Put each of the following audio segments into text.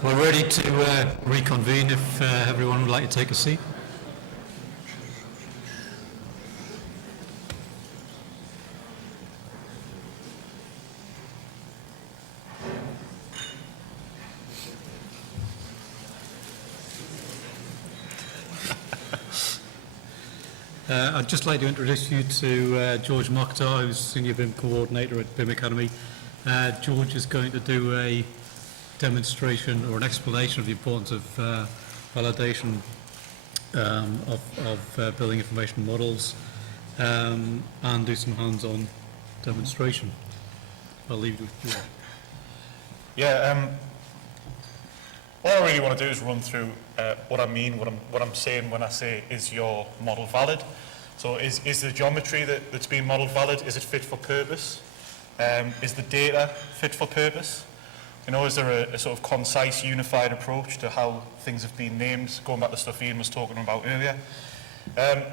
We're ready to reconvene if everyone would like to take a seat. I'd just like to introduce you to George Mokhtar, who's Senior BIM Coordinator at BIM Academy. George is going to do a demonstration or an explanation of the importance of validation of building information models and do some hands-on demonstration. I'll leave it with George. Yeah, all I really want to do is run through what I mean, what I'm saying when I say, is your model valid? So is the geometry that's being modeled valid? Is it fit for purpose? Is the data fit for purpose? You know, is there a sort of concise, unified approach to how things have been named, going back to stuff Ian was talking about earlier? And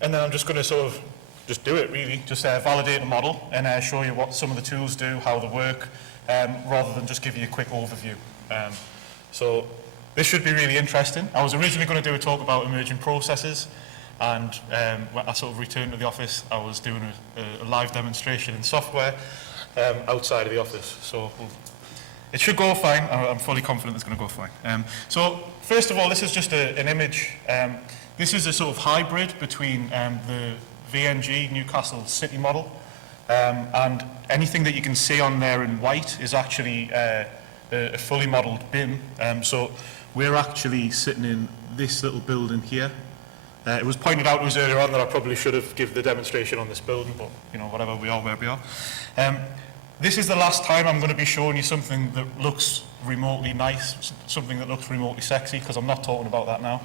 then I'm just going to sort of just do it, really, just validate a model and show you what some of the tools do, how they work, rather than just give you a quick overview. So this should be really interesting. I was originally going to do a talk about emerging processes, and when I sort of returned to the office, I was doing a live demonstration in software outside of the office. So it should go fine. I'm fully confident it's going to go fine. So first of all, this is just an image. This is a sort of hybrid between the VNG Newcastle City model, and anything that you can see on there in white is actually a fully modelled BIM. So we're actually sitting in this little building here. It was pointed out to us earlier on that I probably should have given the demonstration on this building, but you know, whatever, we are where we are. This is the last time I'm going to be showing you something that looks remotely nice, something that looks remotely sexy, because I'm not talking about that now.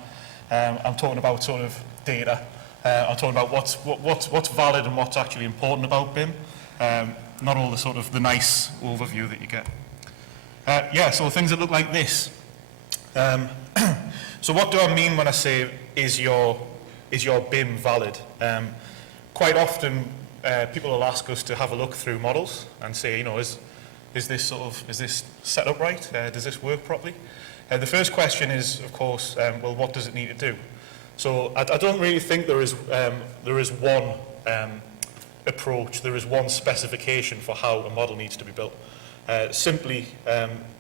I'm talking about sort of data. I'm talking about what's valid and what's actually important about BIM, not all the sort of the nice overview that you get. Yeah, so things that look like this. So what do I mean when I say, is your BIM valid? Quite often, people will ask us to have a look through models and say, you know, is this set up right? Does this work properly? The first question is, of course, well, what does it need to do? So I don't really think there is one approach, there is one specification for how a model needs to be built. Simply,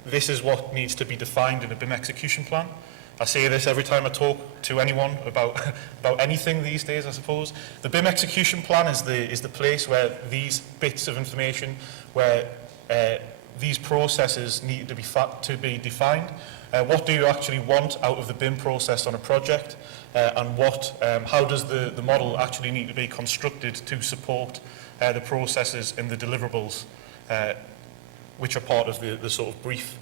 this is what needs to be defined in a BIM execution plan. I say this every time I talk to anyone about anything these days, I suppose. The BIM execution plan is the place where these bits of information, where these processes need to be defined. What do you actually want out of the BIM process on a project, and how does the model actually need to be constructed to support the processes and the deliverables which are part of the sort of brief.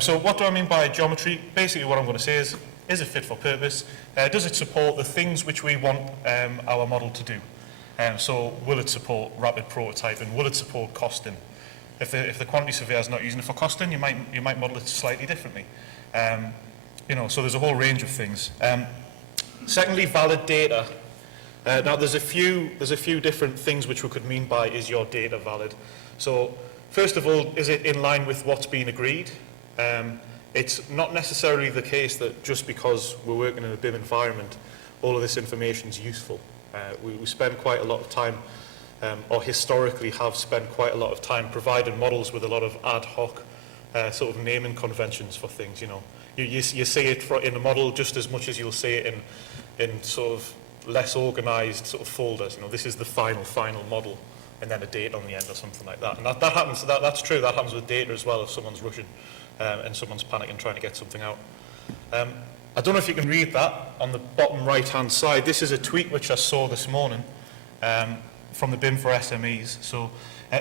So what do I mean by geometry? Basically what I'm going to say is it fit for purpose? Does it support the things which we want our model to do? So will it support rapid prototyping? Will it support costing? If the quantity surveyor is not using it for costing, you might model it slightly differently. You know, so there's a whole range of things. Secondly, valid data. Now there's a few different things which we could mean by, is your data valid? So first of all, is it in line with what's been agreed? It's not necessarily the case that just because we're working in a BIM environment, all of this information is useful. We spend quite a lot of time, or historically have spent quite a lot of time providing models with a lot of ad hoc sort of naming conventions for things. You know, you see it in a model just as much as you'll see it in sort of less organised sort of folders. You know, this is the final model, and then a date on the end or something like that. And that happens. That's true. That happens with data as well. If someone's rushing and someone's panicking trying to get something out. I don't know if you can read that on the bottom right-hand side. This is a tweet which I saw this morning from the BIM for SMEs. So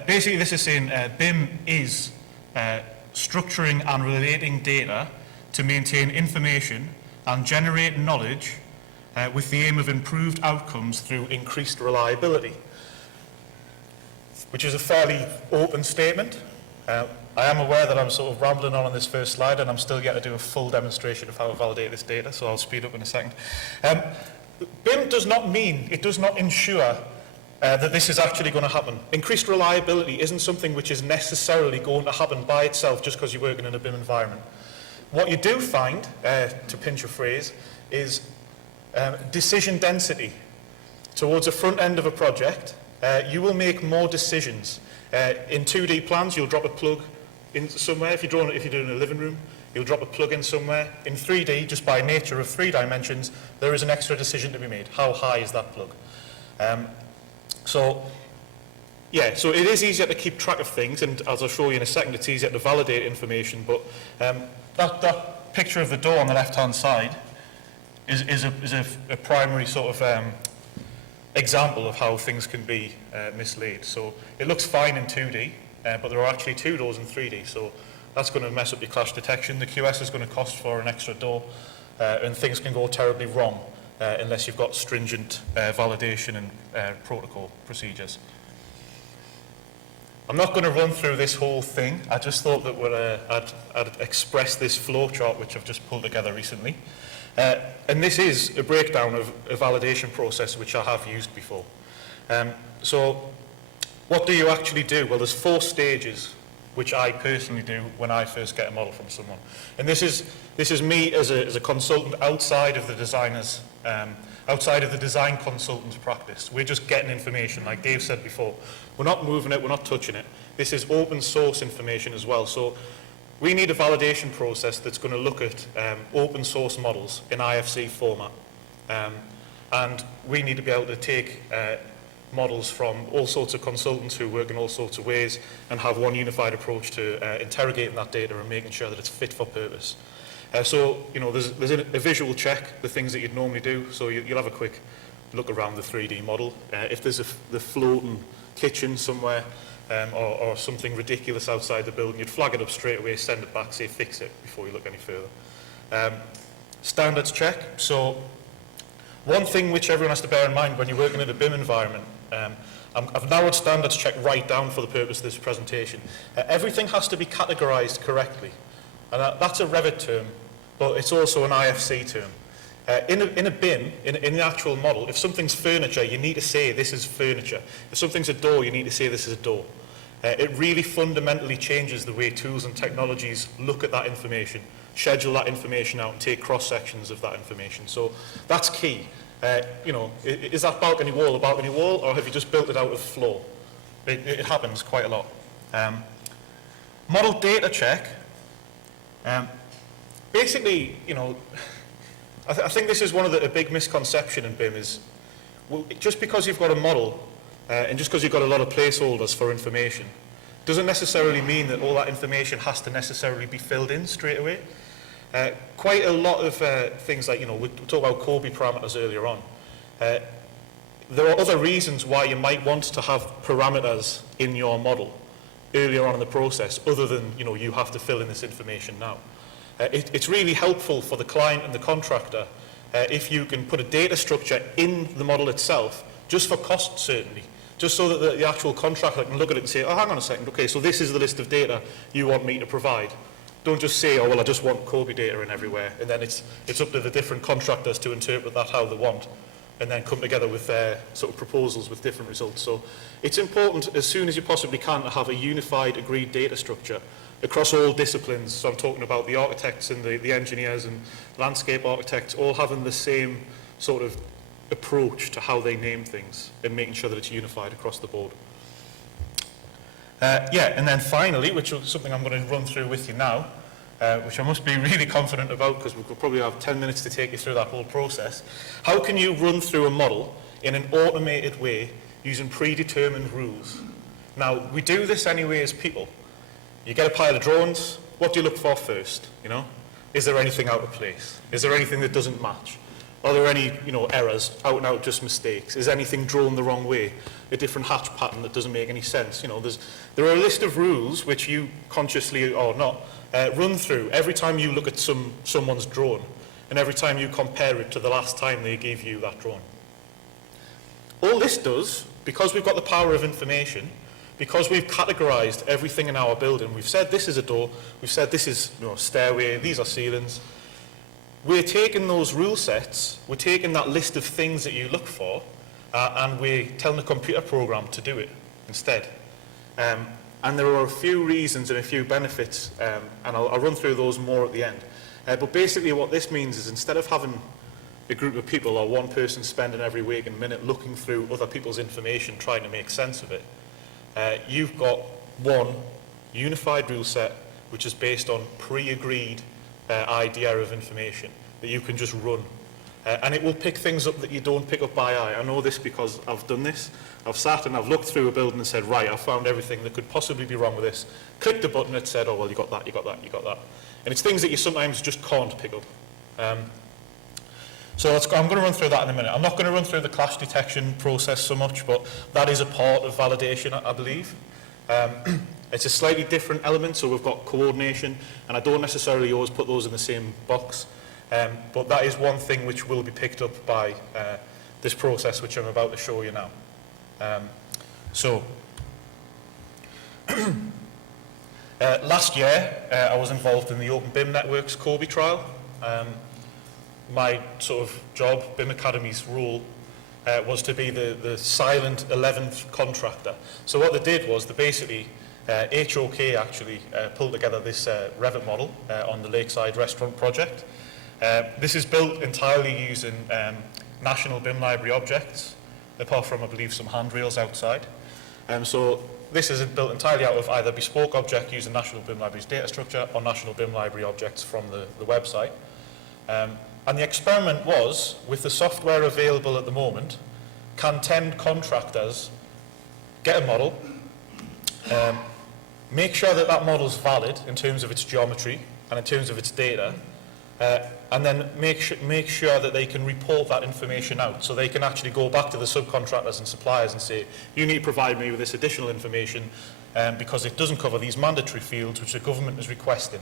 basically, this is saying BIM is structuring and relating data to maintain information and generate knowledge with the aim of improved outcomes through increased reliability, which is a fairly open statement. I am aware that I'm sort of rambling on this first slide, and I'm still yet to do a full demonstration of how to validate this data, so I'll speed up in a second. BIM does not mean, it does not ensure that this is actually going to happen. Increased reliability isn't something which is necessarily going to happen by itself just because you're working in a BIM environment. What you do find, to pinch a phrase, is decision density. Towards the front end of a project, you will make more decisions. In 2D plans, you'll drop a plug in somewhere. If you're doing a living room, you'll drop a plug in somewhere. In 3D, just by nature of 3 dimensions, there is an extra decision to be made. How high is that plug? So it is easier to keep track of things, and as I'll show you in a second, it's easier to validate information, but that picture of the door on the left-hand side is a primary sort of example of how things can be mislaid. So it looks fine in 2D, but there are actually 2 doors in 3D, so that's going to mess up your clash detection. The QS is going to cost for an extra door, and things can go terribly wrong unless you've got stringent validation and protocol procedures. I'm not going to run through this whole thing. I just thought that I'd express this flow chart which I've just pulled together recently. And this is a breakdown of a validation process which I have used before. So what do you actually do? Well, there's 4 stages which I personally do when I first get a model from someone. And this is me as a consultant outside of the designer's, outside of the design consultant's practice. We're just getting information, like Dave said before. We're not moving it, we're not touching it. This is open source information as well. So we need a validation process that's going to look at open source models in IFC format. And we need to be able to take models from all sorts of consultants who work in all sorts of ways and have one unified approach to interrogating that data and making sure that it's fit for purpose. So, you know, there's a visual check, the things that you'd normally do. So you'll have a quick look around the 3D model. If there's the floating kitchen somewhere or something ridiculous outside the building, you'd flag it up straight away, send it back, say fix it before you look any further. Standards check. So one thing which everyone has to bear in mind when you're working in a BIM environment, I've narrowed standards check right down for the purpose of this presentation. Everything has to be categorized correctly. And that's a Revit term, but it's also an IFC term. In a BIM, in the actual model, if something's furniture, you need to say this is furniture. If something's a door, you need to say this is a door. It really fundamentally changes the way tools and technologies look at that information, schedule that information out, and take cross-sections of that information. So that's key. You know, is that balcony wall a balcony wall, or have you just built it out of floor? It happens quite a lot. Model data check. Basically, you know, I think this is one of a big misconception in BIM is, well, just because you've got a model and just because you've got a lot of placeholders for information doesn't necessarily mean that all that information has to necessarily be filled in straight away. Quite a lot of things like, you know, we talked about Kobe parameters earlier on. There are other reasons why you might want to have parameters in your model earlier on in the process, other than, you know, you have to fill in this information now. It's really helpful for the client and the contractor if you can put a data structure in the model itself, just for cost certainty, just so that the actual contractor can look at it and say, oh, hang on a second, okay, so this is the list of data you want me to provide. Don't just say, oh, well, I just want Kobe data in everywhere, and then it's up to the different contractors to interpret that how they want, and then come together with their sort of proposals with different results. So it's important, as soon as you possibly can, to have a unified, agreed data structure across all disciplines. So I'm talking about the architects and the engineers and landscape architects all having the same sort of approach to how they name things and making sure that it's unified across the board. And then finally, which is something I'm going to run through with you now, which I must be really confident about because we could probably have 10 minutes to take you through that whole process. How can you run through a model in an automated way using predetermined rules? Now, we do this anyway as people. You get a pile of drawings, what do you look for first, you know? Is there anything out of place? Is there anything that doesn't match? Are there any, you know, errors, out and out just mistakes? Is anything drawn the wrong way? A different hatch pattern that doesn't make any sense? You know, there are a list of rules which you consciously or not run through every time you look at someone's drawing and every time you compare it to the last time they gave you that drawing. All this does, because we've got the power of information, because we've categorized everything in our building, we've said this is a door, we've said this is, you know, a stairway, these are ceilings. We're taking those rule sets, we're taking that list of things that you look for, and we're telling the computer program to do it instead. And there are a few reasons and a few benefits, and I'll run through those more at the end. But basically what this means is instead of having a group of people or one person spending every week and minute looking through other people's information trying to make sense of it, you've got one unified rule set which is based on pre-agreed idea of information that you can just run. And it will pick things up that you don't pick up by eye. I know this because I've done this. I've sat and I've looked through a building and said, right, I've found everything that could possibly be wrong with this. Clicked the button, it said, oh, well, you got that, you got that, you got that. And it's things that you sometimes just can't pick up. So I'm going to run through that in a minute. I'm not going to run through the clash detection process so much, but that is a part of validation, I believe. It's a slightly different element, so we've got coordination, and I don't necessarily always put those in the same box. But that is one thing which will be picked up by this process which I'm about to show you now. Last year I was involved in the Open BIM Network's COBE trial. My sort of job, BIM Academy's role, was to be the silent 11th contractor. So what they did was they basically, HOK actually pulled together this Revit model on the Lakeside Restaurant project. This is built entirely using National BIM Library objects, apart from, I believe, some handrails outside. So this is built entirely out of either bespoke object using National BIM Library's data structure or National BIM Library objects from the website. And the experiment was, with the software available at the moment, can 10 contractors get a model, make sure that that model is valid in terms of its geometry and in terms of its data, and then make sure that they can report that information out. So they can actually go back to the subcontractors and suppliers and say, you need to provide me with this additional information because it doesn't cover these mandatory fields which the government is requesting.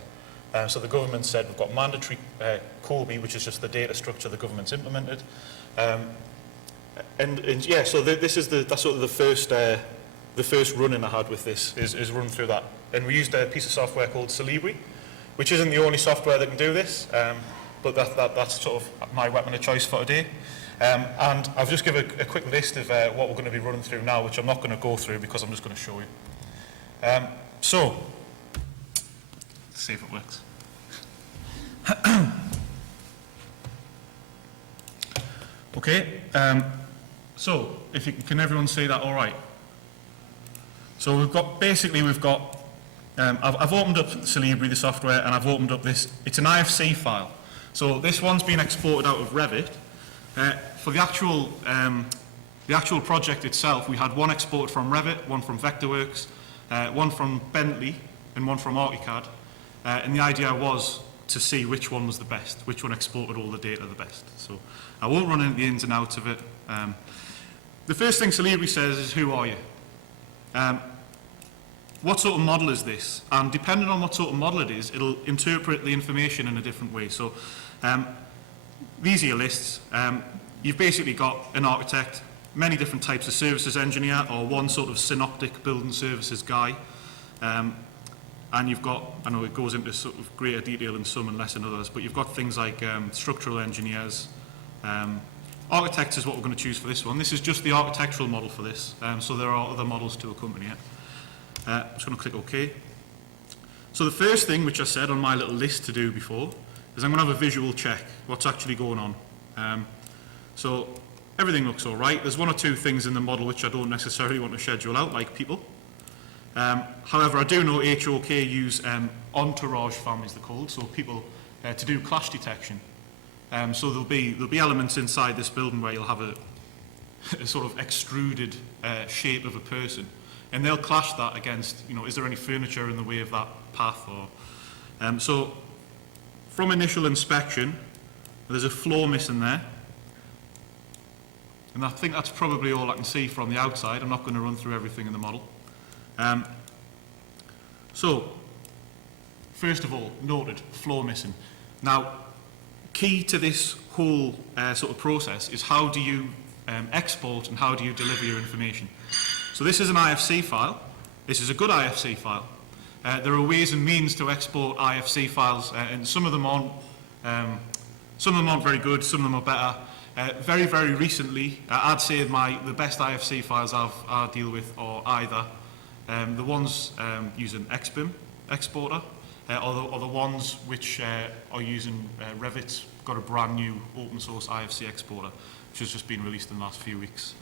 So the government said we've got mandatory COBE, which is just the data structure the government's implemented. And yeah, so this is that's sort of the first run-in I had with this, is run through that. And we used a piece of software called Celebri, which isn't the only software that can do this, but that's sort of my weapon of choice for today. And I've just given a quick list of what we're going to be running through now, which I'm not going to go through because I'm just going to show you. So, let's see if it works. Okay, so if you can everyone see that all right? So we've got I've opened up Celebri, the software, and I've opened up this. It's an IFC file. So this one's been exported out of Revit. For the actual project itself, we had one exported from Revit, one from Vectorworks, one from Bentley, and one from ArchiCAD. And the idea was to see which one was the best, which one exported all the data the best. So I won't run into the ins and outs of it. The first thing Celebri says is, who are you? What sort of model is this? And depending on what sort of model it is, it'll interpret the information in a different way. So these are your lists. You've basically got an architect, many different types of services engineer, or one sort of synoptic building services guy. And you've got, I know it goes into sort of greater detail in some and less in others, but you've got things like structural engineers. Architects is what we're going to choose for this one. This is just the architectural model for this, so there are other models to accompany it. I'm just going to click OK. So the first thing, which I said on my little list to do before, is I'm going to have a visual check, what's actually going on. So everything looks all right. There's one or two things in the model which I don't necessarily want to schedule out, like people. However, I do know HOK use entourage families, they're called, so people to do clash detection. So there'll be elements inside this building where you'll have a sort of extruded shape of a person, and they'll clash that against, is there any furniture in the way of that path? Or so from initial inspection, there's a floor missing there, and I think that's probably all I can see from the outside. I'm not going to run through everything in the model. So, first of all, noted, floor missing. Now, key to this whole sort of process is how do you export and how do you deliver your information. So this is an IFC file. This is a good IFC file. There are ways and means to export IFC files, and some of them aren't very good, some of them are better. Very, very recently, I'd say the best IFC files I deal with are either the ones using XBIM exporter, or the ones which are using Revit's got a brand new open source IFC exporter, which has just been released in the last few weeks.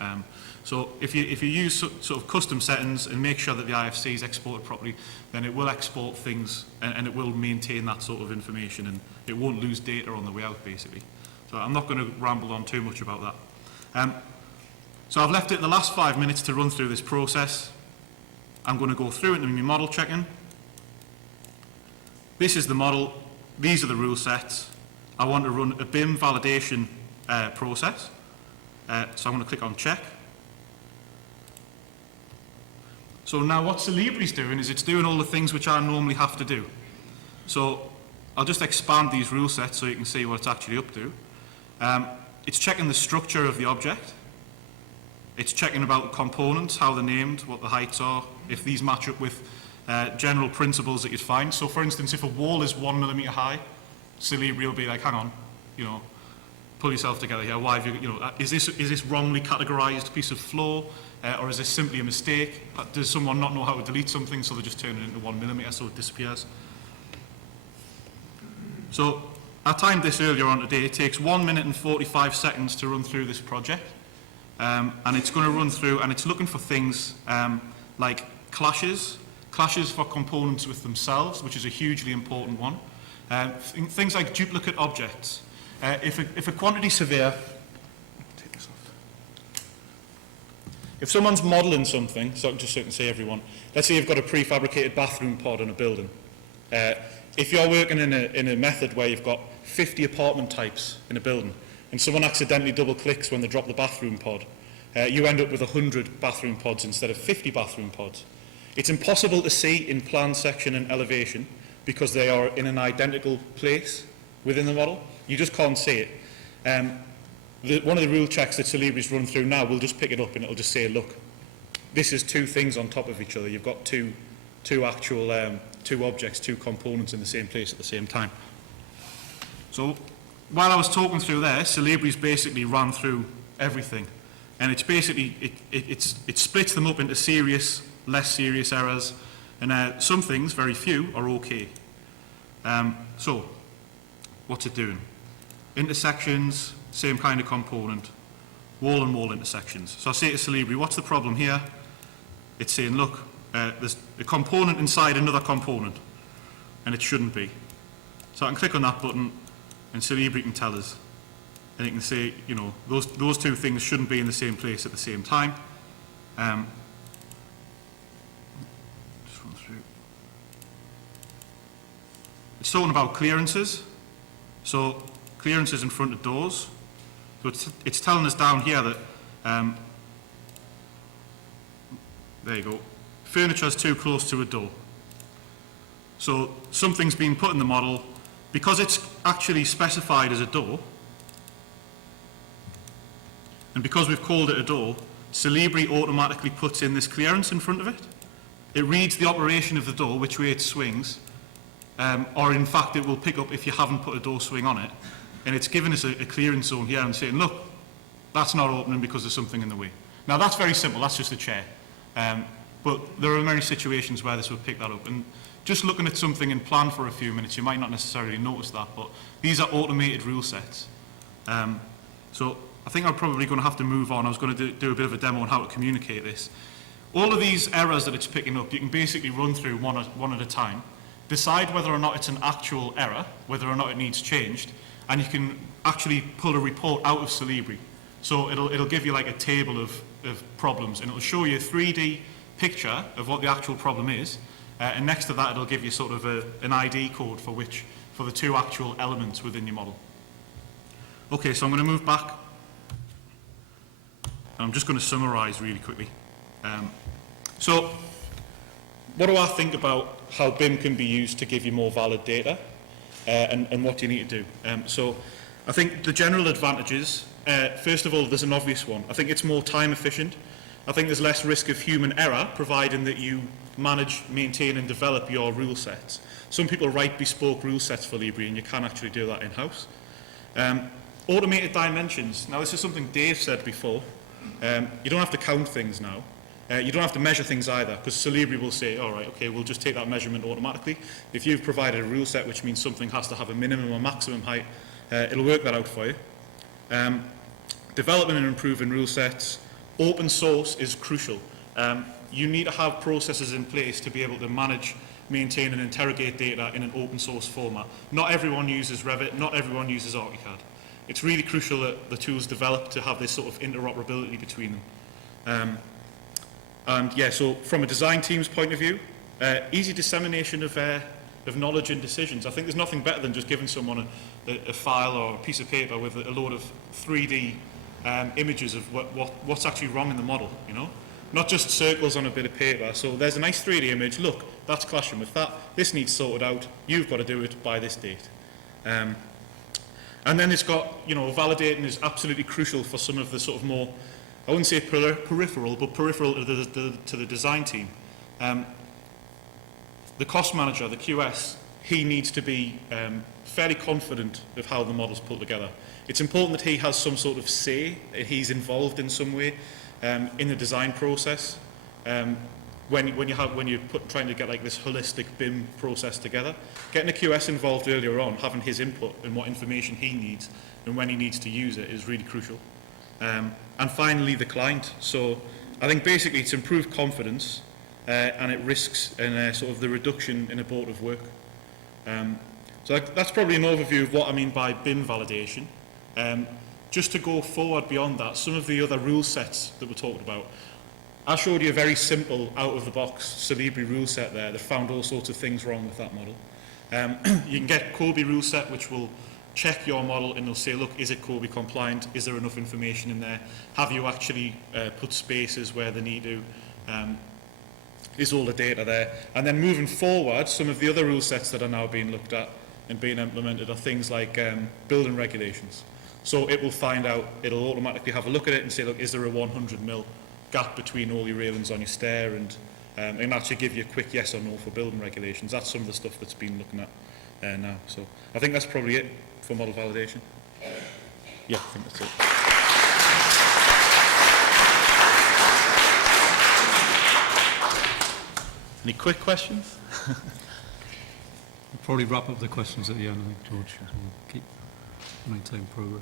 So if you use sort of custom settings and make sure that the IFC is exported properly, then it will export things and it will maintain that sort of information, and it won't lose data on the way out, basically. So I'm not going to ramble on too much about that. So I've left it the last 5 minutes to run through this process. I'm going to go through it in my model checking. This is the model. These are the rule sets. I want to run a BIM validation process. So I'm going to click on check. So now what Celibri's doing is it's doing all the things which I normally have to do. So I'll just expand these rule sets so you can see what it's actually up to. It's checking the structure of the object. It's checking about components, how they're named, what the heights are, if these match up with general principles that you'd find. So for instance, if a wall is 1 millimeter high, Celibri will be like, hang on, you know, pull yourself together here. Why have you, is this wrongly categorized piece of floor, or is this simply a mistake? Does someone not know how to delete something, so they just turn it into 1 millimeter so it disappears? So I timed this earlier on today. It takes 1 minute and 45 seconds to run through this project. And it's going to run through, and it's looking for things like clashes for components with themselves, which is a hugely important one. Things like duplicate objects. If a quantity surveyor, take this off. If someone's modelling something, so just so I can see everyone, let's say you've got a prefabricated bathroom pod in a building. If you're working in a method where you've got 50 apartment types in a building, and someone accidentally double clicks when they drop the bathroom pod, you end up with 100 bathroom pods instead of 50 bathroom pods. It's impossible to see in plan section and elevation because they are in an identical place within the model. You just can't see it. One of the rule checks that Celibri's run through now will just pick it up and it'll just say, look, this is two things on top of each other. You've got two actual two objects, two components in the same place at the same time. So while I was talking through there, Celibri's basically ran through everything, and it's basically it splits them up into serious, less serious errors, and some things, very few, are okay. So what's it doing? Intersections, same kind of component, wall and wall intersections. So I say to Celibri, what's the problem here? It's saying, look, there's a component inside another component, and it shouldn't be. So I can click on that button, and Celibri can tell us, and it can say, those two things shouldn't be in the same place at the same time. Just run through. It's talking about clearances. So clearances in front of doors. So it's telling us down here that, there you go, furniture is too close to a door. So something's been put in the model, because it's actually specified as a door, and because we've called it a door, Celibri automatically puts in this clearance in front of it. It reads the operation of the door, which way it swings, or in fact it will pick up if you haven't put a door swing on it, and it's given us a clearance zone here and saying, look, that's not opening because there's something in the way. Now that's very simple, that's just a chair. But there are many situations where this would pick that up. And just looking at something in plan for a few minutes, you might not necessarily notice that, but these are automated rule sets. So I think I'm probably going to have to move on. I was going to do a bit of a demo on how to communicate this. All of these errors that it's picking up, you can basically run through one at a time, decide whether or not it's an actual error, whether or not it needs changed, and you can actually pull a report out of Celibri. So it'll give you like a table of problems, and it'll show you a 3D picture of what the actual problem is, and next to that it'll give you sort of an ID code for the two actual elements within your model. Okay, so I'm going to move back. I'm just going to summarize really quickly. So what do I think about how BIM can be used to give you more valid data, and what do you need to do? So I think the general advantages, first of all, there's an obvious one. I think it's more time efficient. I think there's less risk of human error, providing that you manage, maintain and develop your rule sets. Some people write bespoke rule sets for Libri, and you can actually do that in-house. Automated dimensions. Now, this is something Dave said before. You don't have to count things now. You don't have to measure things either, because Solibri will say, all right, okay, we'll just take that measurement automatically. If you've provided a rule set, which means something has to have a minimum or maximum height, it'll work that out for you. Developing and improving rule sets. Open source is crucial. You need to have processes in place to be able to manage, maintain and interrogate data in an open source format. Not everyone uses Revit, not everyone uses ArchiCAD. It's really crucial that the tools develop to have this sort of interoperability between them. And yeah, so from a design team's point of view, easy dissemination of knowledge and decisions. I think there's nothing better than just giving someone a file or a piece of paper with a load of 3D images of what's actually wrong in the model, you know? Not just circles on a bit of paper. So there's a nice 3D image, look, that's clashing with that, this needs sorted out, you've got to do it by this date. And then it's got, you know, validating is absolutely crucial for some of the sort of more, I wouldn't say peripheral, but peripheral to the design team. The cost manager, the QS, he needs to be fairly confident of how the model's put together. It's important that he has some sort of say, he's involved in some way in the design process. When you're trying to get like this holistic BIM process together, getting a QS involved earlier on, having his input and what information he needs and when he needs to use it is really crucial. And finally, the client. So I think basically it's improved confidence and it risks in sort of the reduction in abortive work. So that's probably an overview of what I mean by BIM validation. Just to go forward beyond that, some of the other rule sets that were talked about. I showed you a very simple, out-of-the-box Solibri rule set there that found all sorts of things wrong with that model. You can get Kobe rule set, which will check your model and they'll say, look, is it Kobe compliant? Is there enough information in there? Have you actually put spaces where they need to? Is all the data there? And then moving forward, some of the other rule sets that are now being looked at and being implemented are things like building regulations. So it will find out, it'll automatically have a look at it and say, look, is there a 100 mil gap between all your railings on your stair, and actually give you a quick yes or no for building regulations. That's some of the stuff that's been looking at now. So I think that's probably it for model validation. Yeah, I think that's it. Any quick questions? We'll probably wrap up the questions at the end, I think, George. We'll keep maintain progress.